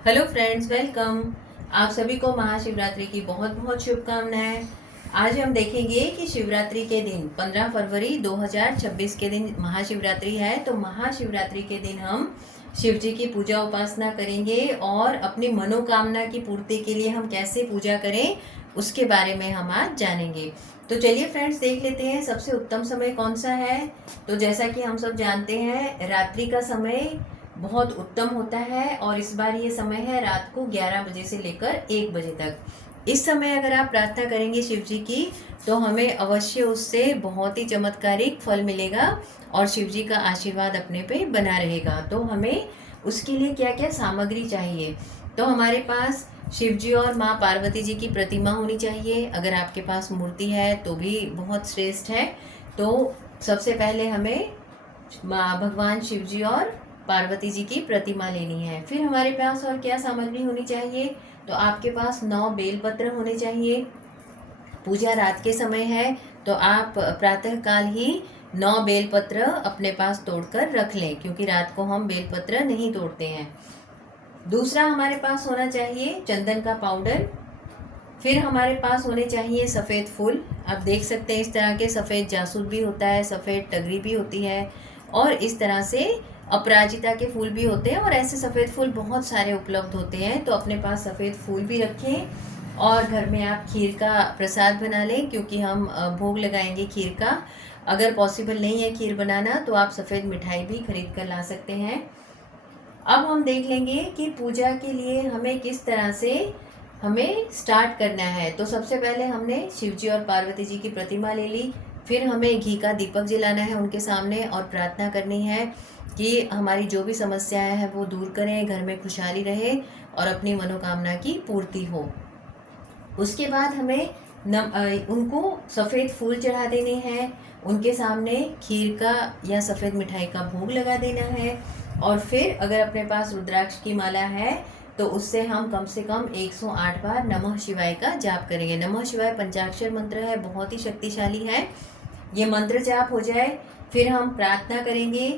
Hello friends, welcome. आप सभी को महाशिवरात्रि की बहुत बहुत शुभकामनाएं। आज हम देखेंगे कि शिवरात्रि के दिन 15 फरवरी 2026 के दिन महाशिवरात्रि है। तो महाशिवरात्रि के दिन हम शिव जी की पूजा उपासना करेंगे और अपनी मनोकामना की पूर्ति के लिए हम कैसे पूजा करें उसके बारे में हम आज जानेंगे। तो चलिए फ्रेंड्स, देख लेते हैं सबसे उत्तम समय कौन सा है। तो जैसा कि हम सब जानते हैं, रात्रि का समय बहुत उत्तम होता है और इस बार ये समय है रात को 11 बजे से लेकर 1 बजे तक। इस समय अगर आप प्रार्थना करेंगे शिव जी की तो हमें अवश्य उससे बहुत ही चमत्कारिक फल मिलेगा और शिव जी का आशीर्वाद अपने पे बना रहेगा। तो हमें उसके लिए क्या क्या सामग्री चाहिए, तो हमारे पास शिव जी और माँ पार्वती जी की प्रतिमा होनी चाहिए। अगर आपके पास मूर्ति है तो भी बहुत श्रेष्ठ है। तो सबसे पहले हमें भगवान शिव जी और पार्वती जी की प्रतिमा लेनी है। फिर हमारे पास और क्या सामग्री होनी चाहिए, तो आपके पास 9 बेलपत्र होने चाहिए। पूजा रात के समय है तो आप प्रातः काल ही 9 बेलपत्र अपने पास तोड़कर रख लें, क्योंकि रात को हम बेलपत्र नहीं तोड़ते हैं। दूसरा हमारे पास होना चाहिए चंदन का पाउडर। फिर हमारे पास होने चाहिए सफ़ेद फूल। आप देख सकते हैं इस तरह के सफ़ेद जासूद भी होता है, सफ़ेद टगरी भी होती है और इस तरह से अपराजिता के फूल भी होते हैं और ऐसे सफ़ेद फूल बहुत सारे उपलब्ध होते हैं। तो अपने पास सफ़ेद फूल भी रखें और घर में आप खीर का प्रसाद बना लें, क्योंकि हम भोग लगाएंगे खीर का। अगर पॉसिबल नहीं है खीर बनाना तो आप सफ़ेद मिठाई भी खरीद कर ला सकते हैं। अब हम देख लेंगे कि पूजा के लिए हमें किस तरह से हमें स्टार्ट करना है। तो सबसे पहले हमने शिव जी और पार्वती जी की प्रतिमा ले ली। फिर हमें घी का दीपक जलाना है उनके सामने और प्रार्थना करनी है कि हमारी जो भी समस्याएं हैं वो दूर करें, घर में खुशहाली रहे और अपनी मनोकामना की पूर्ति हो। उसके बाद हमें उनको सफ़ेद फूल चढ़ा देने हैं, उनके सामने खीर का या सफ़ेद मिठाई का भोग लगा देना है। और फिर अगर अपने पास रुद्राक्ष की माला है तो उससे हम कम से कम 108 बार नमः शिवाय का जाप करेंगे। नमः शिवाय पंचाक्षर मंत्र है, बहुत ही शक्तिशाली है। ये मंत्र जाप हो जाए फिर हम प्रार्थना करेंगे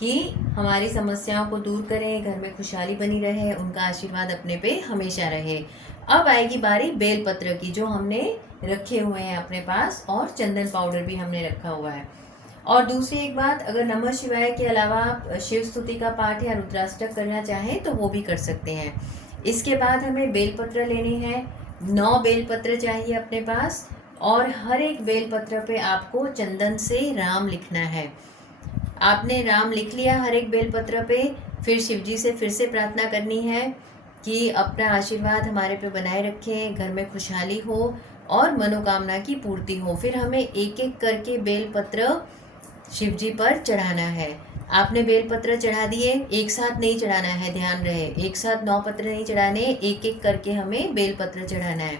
कि हमारी समस्याओं को दूर करें, घर में खुशहाली बनी रहे, उनका आशीर्वाद अपने पे हमेशा रहे। अब आएगी बारी बेलपत्र की, जो हमने रखे हुए हैं अपने पास, और चंदन पाउडर भी हमने रखा हुआ है। और दूसरी एक बात, अगर नमः शिवाय के अलावा आप शिव स्तुति का पाठ या रुद्राष्टक करना चाहें तो वो भी कर सकते हैं। इसके बाद हमें बेलपत्र लेने हैं, 9 बेलपत्र चाहिए अपने पास और हर एक बेलपत्र पे आपको चंदन से राम लिखना है। आपने राम लिख लिया हर एक बेलपत्र पे, फिर शिव जी से फिर से प्रार्थना करनी है कि अपना आशीर्वाद हमारे पे बनाए रखें, घर में खुशहाली हो और मनोकामना की पूर्ति हो। फिर हमें एक एक करके बेलपत्र शिव जी पर चढ़ाना है। आपने बेलपत्र चढ़ा दिए, एक साथ नहीं चढ़ाना है, ध्यान रहे, एक साथ 9 पत्र नहीं चढ़ाने, एक एक करके हमें बेलपत्र चढ़ाना है।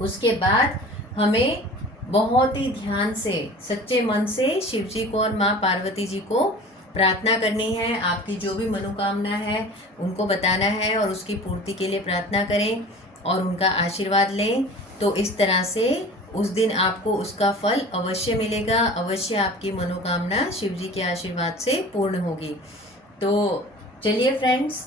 उसके बाद हमें बहुत ही ध्यान से, सच्चे मन से शिव जी को और माँ पार्वती जी को प्रार्थना करनी है। आपकी जो भी मनोकामना है उनको बताना है और उसकी पूर्ति के लिए प्रार्थना करें और उनका आशीर्वाद लें। तो इस तरह से उस दिन आपको उसका फल अवश्य मिलेगा, अवश्य आपकी मनोकामना शिव जी के आशीर्वाद से पूर्ण होगी। तो चलिए फ्रेंड्स,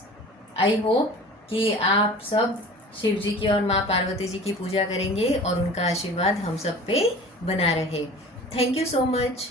आई होप कि आप सब शिव जी की और माँ पार्वती जी की पूजा करेंगे और उनका आशीर्वाद हम सब पे बना रहे। Thank you so much.